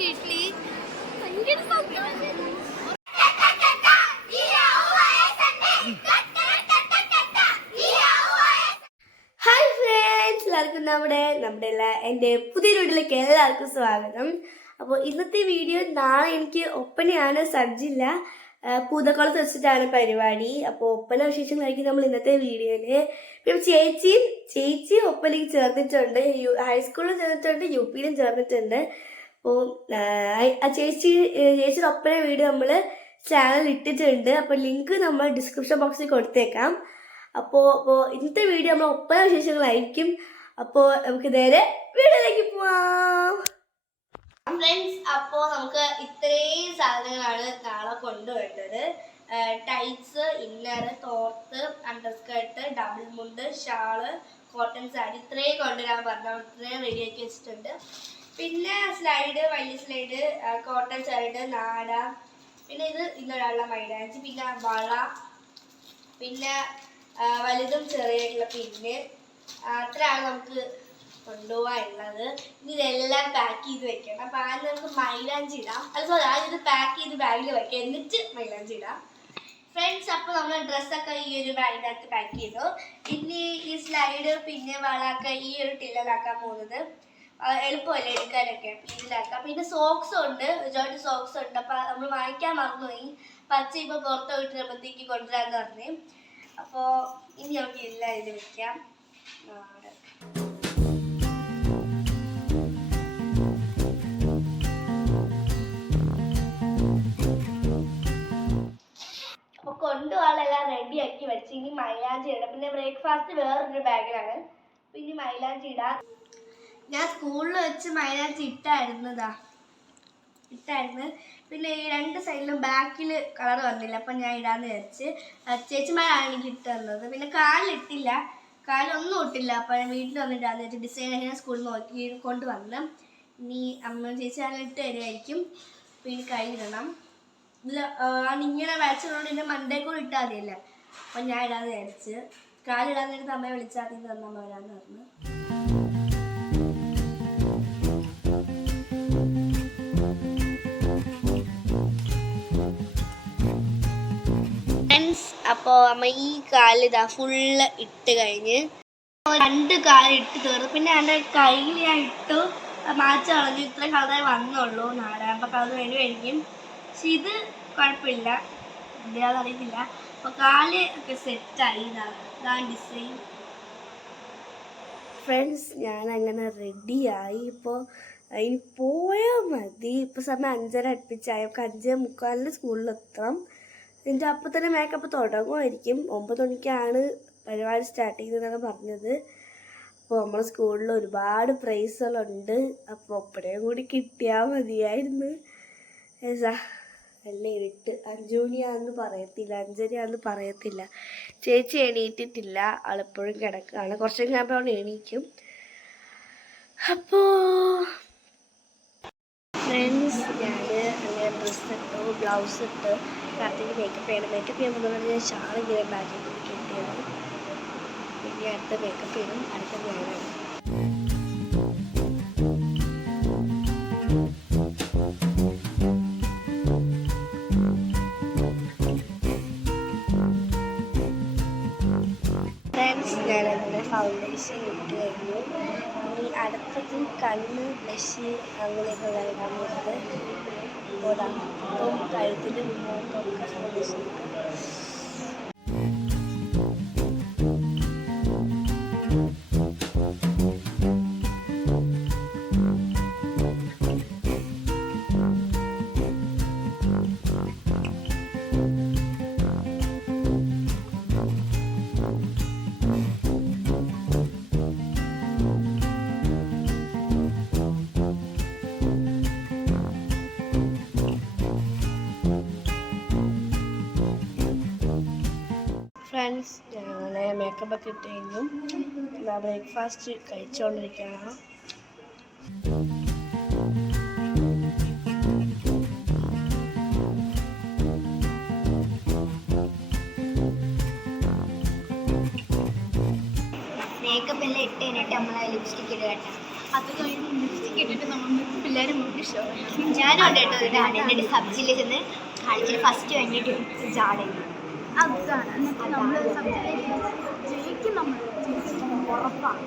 കിട്ടി. ഭയങ്കര സന്തോഷം. ഹായ് ഫ്രണ്ട്സ്, എല്ലാവർക്കും നമ്മുടെ എൻ്റെ പുതിയ വീട്ടിലേക്ക് എല്ലാവർക്കും സ്വാഗതം. അപ്പോൾ ഇന്നത്തെ വീഡിയോ, നാളെ എനിക്ക് ഒപ്പനയാണ്, സജ്ജില്ല, പൂതക്കുളത്ത് വെച്ചിട്ടാണ് പരിപാടി. അപ്പോൾ ഒപ്പന വിശേഷങ്ങളായിരിക്കും നമ്മൾ ഇന്നത്തെ വീഡിയോയിൽ. പിന്നെ ചേച്ചി ഒപ്പനയ്ക്ക് ചേർന്നിട്ടുണ്ട്, ഹൈസ്കൂളിലും ചേർന്നിട്ടുണ്ട്, UP-യിലും ചേർന്നിട്ടുണ്ട്. അപ്പോൾ ചേച്ചിയുടെ ഒപ്പന വീഡിയോ നമ്മൾ ചാനലിൽ ഇട്ടിട്ടുണ്ട്. അപ്പോൾ ലിങ്ക് നമ്മൾ ഡിസ്ക്രിപ്ഷൻ ബോക്സിൽ കൊടുത്തേക്കാം. അപ്പോൾ ഇന്നത്തെ വീഡിയോ നമ്മൾ ഒപ്പന വിശേഷങ്ങളായിരിക്കും. അപ്പോൾ നമുക്ക് നേരെ വീഡിയോയിലേക്ക് പോവാം ഫ്രണ്ട്സ്. അപ്പോൾ നമുക്ക് ഇത്രയും സാധനങ്ങളാണ് നാളെ കൊണ്ടുവരുന്നത്. ടൈറ്റ്സ്, ഇന്നർ, തോർത്ത്, അണ്ടർസ്കേർട്ട്, ഡബിൾ മുണ്ട്, ഷാള്, കോട്ടൺ സാരി, ഇത്രയും കൊണ്ടുവരാൻ പറഞ്ഞാൽ ഇത്രയും റെഡിയാക്കി വെച്ചിട്ടുണ്ട്. പിന്നെ സ്ലൈഡ്, വലിയ സ്ലൈഡ്, കോട്ടൺ സാരിയുടെ നാട, പിന്നെ ഇത് ഇന്നൊരാളുടെ മൈലാഞ്ചി, പിന്നെ വള, പിന്നെ വലുതും ചെറിയായിട്ടുള്ള പിന്ന്, അത്രയാണ് നമുക്ക് കൊണ്ടുപോകാനുള്ളത്. ഇനി ഇതെല്ലാം പാക്ക് ചെയ്ത് വെക്കണം. അപ്പം ആദ്യം നമുക്ക് മൈലാഞ്ചി ഇടാം. അതുപോലെ ആദ്യം ഇത് പാക്ക് ചെയ്ത് ബാഗിൽ വെക്കാം, എന്നിട്ട് മൈലാഞ്ചി ഇടാം ഫ്രണ്ട്സ്. അപ്പോൾ നമ്മൾ ഡ്രസ്സൊക്കെ ഈ ഒരു ബാഗിനകത്ത് പാക്ക് ചെയ്തു. ഇനി ഈ സ്ലൈഡ്, പിന്നെ വളമൊക്കെ ഈ ഒരു ടില്ലറാക്കാൻ പോകുന്നത്. എളുപ്പമല്ലേ എടുക്കാനൊക്കെ, ഇതിലാക്കാം. പിന്നെ സോക്സ് ഉണ്ട്, ജോയിന്റ് സോക്സ് ഉണ്ട്. അപ്പം നമ്മൾ വാങ്ങിക്കാൻ മറന്നുപോയി. പച്ച ഇപ്പോൾ പുറത്ത് പോയിട്ട് കൊണ്ടുവരാമെന്ന് പറഞ്ഞ്. അപ്പോൾ ഇനി നമുക്ക് എല്ലാം ഇത് വെക്കാം. അപ്പോൾ കൊണ്ടുപോകാനെല്ലാം റെഡിയാക്കി വെച്ച് ഇനി മൈലാഞ്ചി ഇടാം. പിന്നെ ബ്രേക്ക്ഫാസ്റ്റ് വേറൊരു ബാഗിലാണ്. അപ്പോൾ ഇനി മൈലാഞ്ചി ഇടാം. ഞാൻ സ്കൂളിൽ വെച്ച് മൈലാഞ്ചി ഇട്ടായിരുന്നു. പിന്നെ ഈ രണ്ട് സൈഡിലും ബാക്കിൽ കളർ വന്നില്ല, അപ്പം ഞാൻ ഇടാന്ന് വിചാരിച്ച്. ചേച്ചിമാരാണ് എനിക്ക് ഇട്ട് തന്നത്. പിന്നെ കാലിട്ടില്ല, കാലൊന്നും ഇട്ടില്ല. അപ്പം ഞാൻ വീട്ടിൽ വന്നിട്ടാന്ന് വെച്ചാൽ ഡിസൈൻ ഞാൻ സ്കൂളിൽ നോക്കി കൊണ്ടുവന്ന്. ഇനി അമ്മ ചേച്ചി ഇട്ട് തരുമായിരിക്കും. അപ്പോൾ ഇനി കയ്യിലിടണം. ഇതിൽ ഇങ്ങനെ വരച്ചതുകൊണ്ട് ഇതിൻ്റെ മണ്ടേ കൂടെ ഇട്ടാൽ മതിയല്ലേ. അപ്പം ഞാൻ ഇടാന്ന് വിചാരിച്ച്. കാലിടാൻ നേരത്ത് അമ്മയെ വിളിച്ചാൽ മതി തന്നമ്മ വരാമെന്ന് പറഞ്ഞു. അപ്പോൾ അമ്മ ഈ കാലിതാ ഫുള്ള് ഇട്ട് കഴിഞ്ഞ് 2 കാലിട്ട് തീർന്നു. പിന്നെ എൻ്റെ കയ്യിൽ ഞാൻ ഇട്ടു, മാച്ച് കളഞ്ഞു. ഇത്ര കളറേ വന്നുള്ളൂ, 4 കളർ വേണ്ടിയായിരിക്കും. പക്ഷെ ഇത് കുഴപ്പമില്ല, എന്താണെന്ന് അറിയത്തില്ല. അപ്പോൾ കാല് ഒക്കെ സെറ്റായി. ഇതാണ് ഡിസൈൻ ഫ്രണ്ട്സ്. ഞാൻ അങ്ങനെ റെഡിയായി. ഇപ്പോൾ അതിന് പോയാൽ മതി. ഇപ്പോൾ സമയം 5:30 അടുപ്പിച്ചായി. അപ്പോൾ 5:45 സ്കൂളിലെത്തണം. എൻ്റെ അപ്പം തന്നെ മേക്കപ്പ് തുടങ്ങുമായിരിക്കും. 9 മണിക്കാണ് പരിപാടി സ്റ്റാർട്ട് ചെയ്യുന്നതെന്നാണ് പറഞ്ഞത്. അപ്പോൾ നമ്മൾ സ്കൂളിൽ ഒരുപാട് പ്രൈസുകളുണ്ട്. അപ്പോൾ ഒപ്പനയും കൂടി കിട്ടിയാൽ മതിയായിരുന്നു. നല്ല ഇരുട്ട്, 5 മണിയാണെന്ന് പറയത്തില്ല, 5:30 പറയത്തില്ല. ചേച്ചി എണീറ്റിട്ടില്ല, ആളെപ്പോഴും കിടക്കുകയാണ്. കുറച്ച് കഴിയുമ്പോൾ അവൾ എണീക്കും. അപ്പോൾ ഫ്രണ്ട്സ്, ഞാൻ അങ്ങനെ ഡ്രസ്സ് ഇട്ടു, ബ്ലൗസ് ഇട്ട് രാത്രി മേക്കപ്പ് ചെയ്യണം. മേക്കപ്പ് ചെയ്യുമ്പോൾ ഞാൻ ഷാൾ ഇങ്ങനെ ബാഗിൽ കിട്ടിയത്. പിന്നെ അടുത്ത മേക്കപ്പ് ചെയ്യണം, അടുത്ത ഞാനാണ്. ഫ്രണ്ട്സ്, ഞാനങ്ങനെ ഫൗണ്ടേഷൻ ഇട്ട് കഴിഞ്ഞു. ഇനി അടുത്തത് കണ്ണ്, ബ്ലഷ് അങ്ങനെയൊക്കെ ഇടാൻ പോകുന്നത്. അപ്പോൾ കഴുത്തിലും മുഖത്തൊക്കെ ഫൗണ്ടേഷൻ ഇട്ട്. ഫ്രണ്ട്സ്, ഞങ്ങളെ മേക്കപ്പൊക്കെ ഇട്ട് കഴിഞ്ഞു. ബ്രേക്ക്ഫാസ്റ്റ് കഴിച്ചുകൊണ്ടിരിക്കുകയാണ്. മേക്കപ്പ് എല്ലാം ഇട്ട് കഴിഞ്ഞിട്ട് നമ്മൾ ലിപ്സ്റ്റിക് ഇടുക കേട്ടോ. അത് കഴിഞ്ഞ് ലിപ്സ്റ്റിക് ഇട്ടിട്ട് നമ്മൾ പിള്ളേരെ മുന്നിൽ ഷോ ഞാനും കേട്ടോ എൻ്റെ സബ്ജിയിൽ ചെന്ന് കളിച്ചിട്ട് ഫസ്റ്റ് വേണ്ടിയിട്ട് ജാടയും അതാണ്. എന്നിട്ട് നമ്മൾ സബ്ജിയിലേക്ക് ജയിക്കും. നമ്മൾ ഉറപ്പാണ്.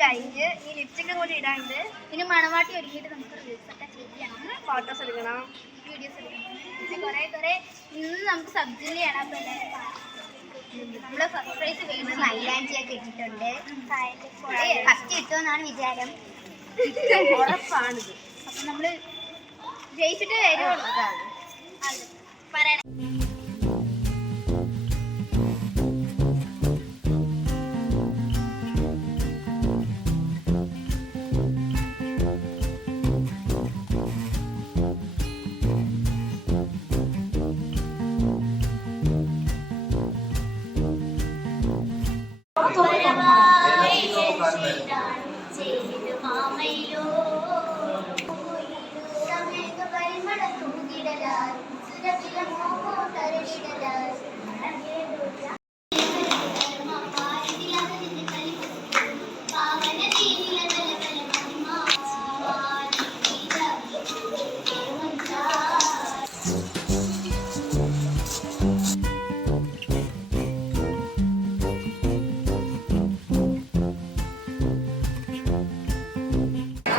കഴിഞ്ഞ് ഈ ലിപ്സ്റ്റിക്കും കൂടി ഇടാണ്ട് ഇനി മണവാട്ടി ഒരുക്കിയിട്ട് നമുക്ക് റീൽസ് ഒക്കെ ചെയ്യണം, ഫോട്ടോസ് എടുക്കണം, വീഡിയോസ് എടുക്കണം. പിന്നെ കുറേ ഇന്ന് നമുക്ക് സബ്ജക്റ്റ് ചെയ്യണം. അപ്പോൾ എല്ലാവരും നമ്മൾ ഫസ്റ്റ് പ്രൈസ് വേണ്ടി മൈലാഞ്ചിയൊക്കെ ഇട്ടിട്ടുണ്ട്. ഫസ്റ്റ് കിട്ടുമെന്നാണ് വിചാരം. ഉറപ്പാണിത്. അപ്പം നമ്മൾ ജയിച്ചിട്ട് വരുള്ളൂ. അത് പറയണം.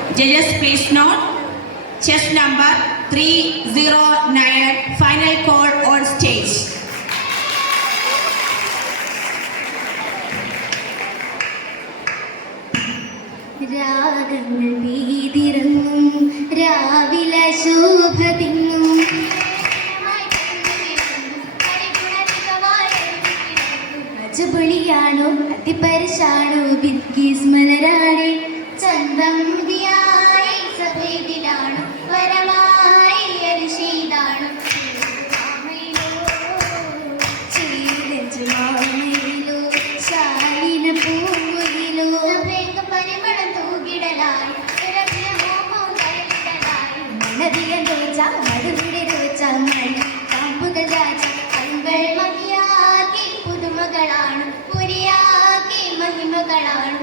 Judges, please note, chess number 309, final call on stage. രാഗങ്ങൾ വീതിറങ്ങും രാവില ശോഭതിങ്ങും അജപൊളിയാണോ അതിപരശാണോ ബിൽക്കീസ് മലരാളെ ചന്തം മുതിയായി സഭയിലാണോ വരമായി അരിശീതാണോ മാമയിലോ ശാലിന പൂമുകിലോ പരിമളം തൂകിടലായി നദിയം തോച്ച മടുവിടെ തോച്ച മഴ കാമ്പുകൾ രാജ കൺകൾ മതിയാക്കി പുതുമകളാണ് പുരിയാക്കി മഹിമകളാണ്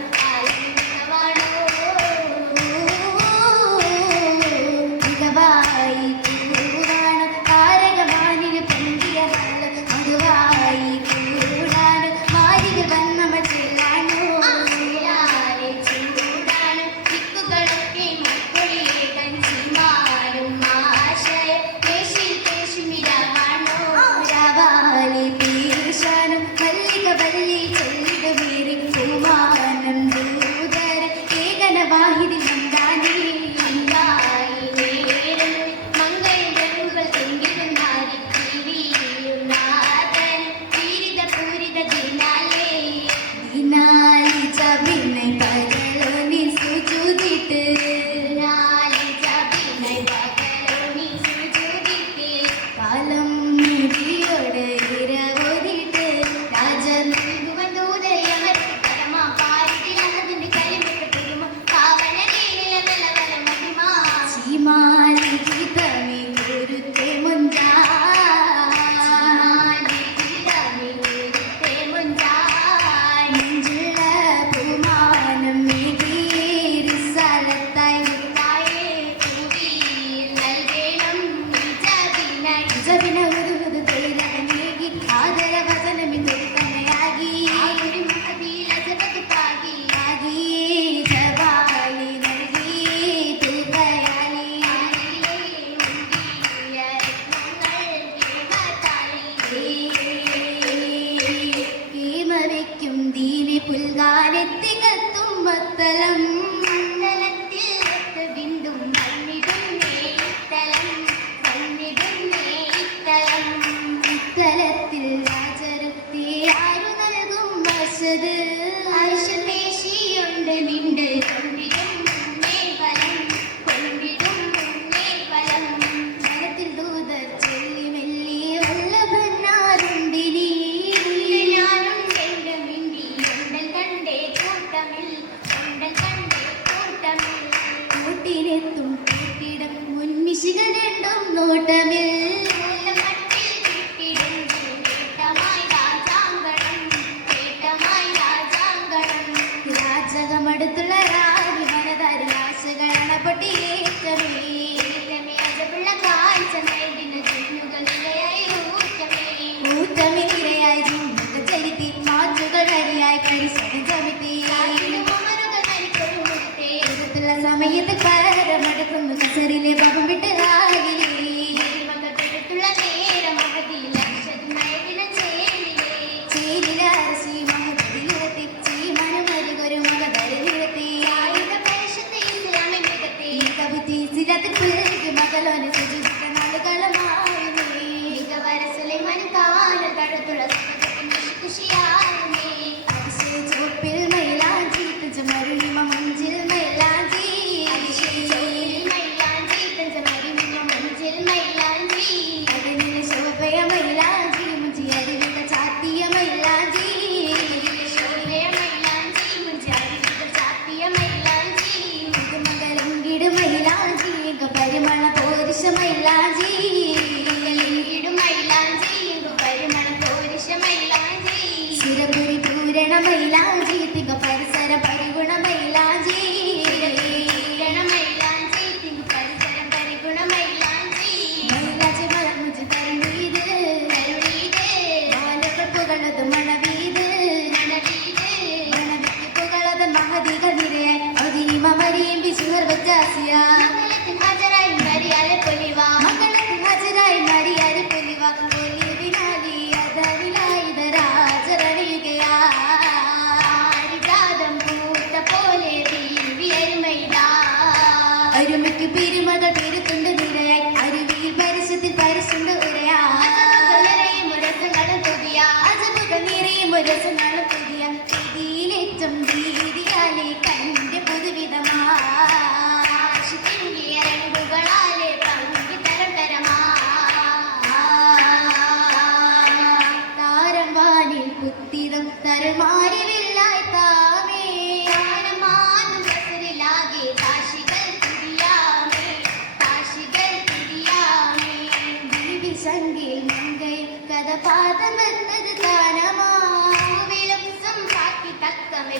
മാറിവില്ലായി താമേ ഗാനമാനും ബസറിലാകെ കാശികൾ തിരിയാമേ ദീപി സംഗീൽ മങ്കൈ കഥ പാദം വന്നത് ഗാനമാ വിളം സംഭാക്കി തക്കമേ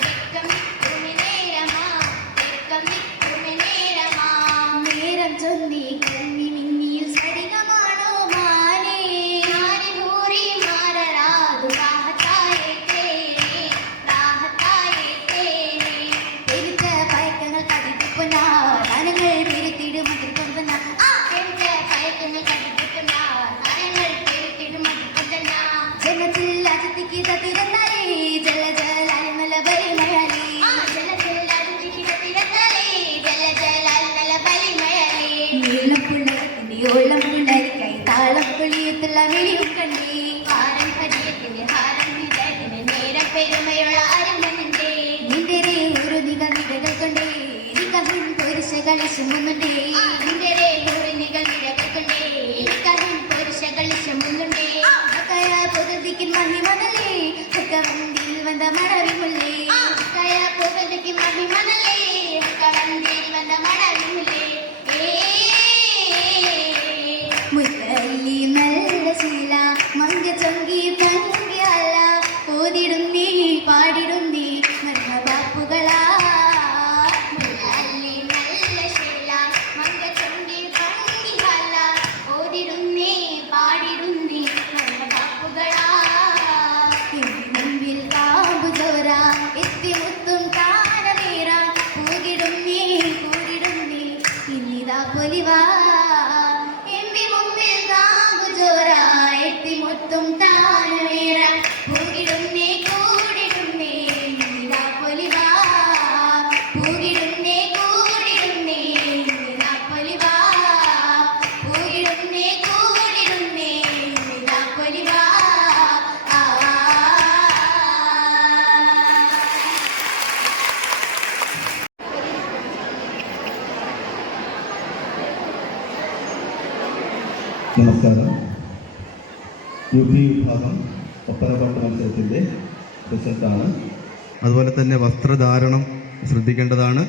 നേരം ചൊന്നി കന്നി മിന്നിയിൽ സരിഗമാണോ മാനേ ഹൂറി മാറരാതു രാഹത്തായേ പെരുത്ത പയക്കങ്ങൾ കടിപ്പിക്കുന്ന താരങ്ങൾ പെരുത്തിടും മതിർക്കൊണ്ടുന്ന പയക്കങ്ങൾ കടിപ്പിക്കുന്ന താരങ്ങൾ പെരുത്തിടും മതിർക്കൊണ്ടുന്ന ജനത്തിൽ അതിഥിക്ക് തത്തിരന്നാലേ ജല ജലാലിമല ബലിമയാലേ ഓളം പുള്ളരിക്കൈ താളം പുളിയത്തുള്ള വെളിയും കണ്ടേ ഹാരം ഹരിയത്തിന്റെ ഹാരം വിജയത്തിന്റെ നേരം പെരുമയുള്ള അരങ്ങനുണ്ടേ നിന്റെ ഒരു നികൾ കൊണ്ടേ നികഹിൻ പുരുഷകളെ ചുമന്നുണ്ടേ നിന്റെ ഒരു നികൾ കൊണ്ടേ നികഹിൻ പുരുഷകളെ ചുമന്നുണ്ടേ കയ പുകതിക്ക് മഹിമനലേ കവന്തിൽ വന്ന മഴവിമുല്ലേ കയ പുകതിക്ക് മഹിമനലേ കവന്തിൽ വന്ന മഴവിമുല്ലേ മുത്തല്ലി നല്ല ശീല മങ്ക ചൊങ്കി പങ്കിയല്ല ഓതിടും നീ പാടിടും നീ നല്ല ബാപ്പുകളാ മുത്തല്ലി നല്ല ശീല മങ്ക ചൊങ്കി പങ്കിയല്ല ഓതിടും നീ പാടിടും നീ നല്ല ബാപ്പുകളാ മുമ്പിൽ കാമ്പു ചോര എത്തി മുത്തും താരമേറ പൂകിടും നീ ഇന്നിതാ പൊലിവാ മുത്തും താനമേറ പൂകിടുന്നേ കൂടിടുന്നേ നിലാ പൊലിവാ പൂകിടുന്നേ കൂടിടുന്നേ നിലാ പൊലിവാ പൂകിടുന്നേ കൂടിടുന്നേ നിലാ പൊലിവാ നമസ്കാരം. UP വിഭാഗം ഒപ്പനപ്പാട്ട് മത്സരത്തിൻ്റെ റിസൾട്ടാണ്. അതുപോലെ തന്നെ വസ്ത്രധാരണം ശ്രദ്ധിക്കേണ്ടതാണ്.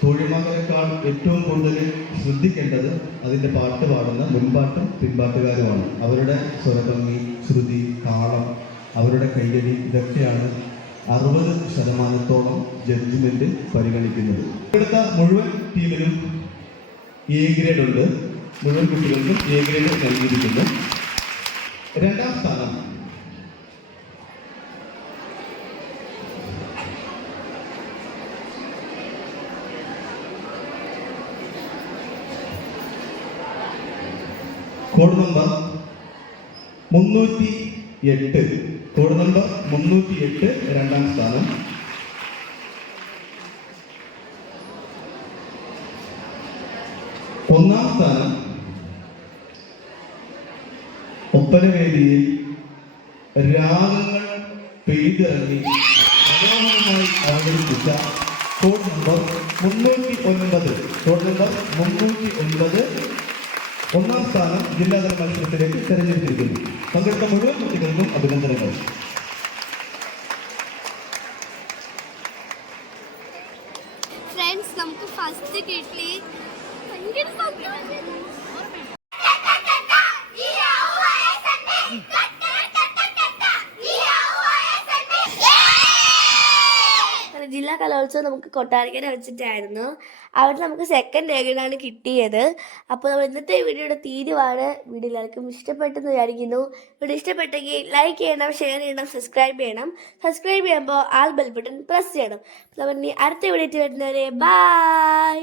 തോഴിമാരെക്കാൾ ഏറ്റവും കൂടുതൽ ശ്രദ്ധിക്കേണ്ടത് അതിൻ്റെ പാട്ട് പാടുന്ന മുൻപാട്ടും പിൻപാട്ടുകാരുമാണ്. അവരുടെ സ്വരഭംഗി, ശ്രുതി, താളം, അവരുടെ കൈയടി ഇതൊക്കെയാണ് 60% ജഡ്ജ്മെൻറ്റ് പരിഗണിക്കുന്നത്. ഇവിടുത്തെ മുഴുവൻ ടീമിനും A ഗ്രേഡ് ഉണ്ട്. മുഴുവൻ കുട്ടികൾക്കും A ഗ്രേഡ് നൽകിയിരിക്കുന്നു. രണ്ടാം സ്ഥാനം കോഡ് നമ്പർ 308. കോഡ് നമ്പർ 308 രണ്ടാം സ്ഥാനം. ഒന്നാം സ്ഥാനം ഒപ്പനവേദിയിൽ രാഗങ്ങൾ പെയ്തിറങ്ങി മനോഹരമായി അവതരിപ്പിച്ച കോഡ് നമ്പർ 309. കോഡ് നമ്പർ 309 ഒന്നാം സ്ഥാനം ജില്ലാതല മത്സരത്തിലേക്ക് തെരഞ്ഞെടുത്തിരിക്കുന്നു. പങ്കെടുത്ത മുഴുവൻ കുട്ടികൾക്കും അഭിനന്ദനങ്ങൾ. ഫ്രണ്ട്സ്, നമുക്ക് ഫസ്റ്റ് കിട്ടി. ഭയങ്കര സന്തോഷം. ജില്ലാ കലോത്സവം നമുക്ക് കൊട്ടാരക്കര വെച്ചിട്ടായിരുന്നു. അവിടെ നമുക്ക് സെക്കൻഡ് ഗ്രേഡാണ് കിട്ടിയത്. അപ്പോൾ നമ്മൾ ഇന്നത്തെ വീഡിയോയുടെ തീരുവാണ്. വീഡിയോ എല്ലാവർക്കും ഇഷ്ടപ്പെട്ടെന്ന് വിചാരിക്കുന്നു. വീഡിയോ ഇഷ്ടപ്പെട്ടെങ്കിൽ ലൈക്ക് ചെയ്യണം, ഷെയർ ചെയ്യണം, സബ്സ്ക്രൈബ് ചെയ്യണം. സബ്സ്ക്രൈബ് ചെയ്യുമ്പോൾ ആൾ ബെൽ ബട്ടൺ പ്രസ് ചെയ്യണം. നമ്മൾ ഇനി അടുത്ത വീഡിയോ വരുന്നവരെ ബൈ.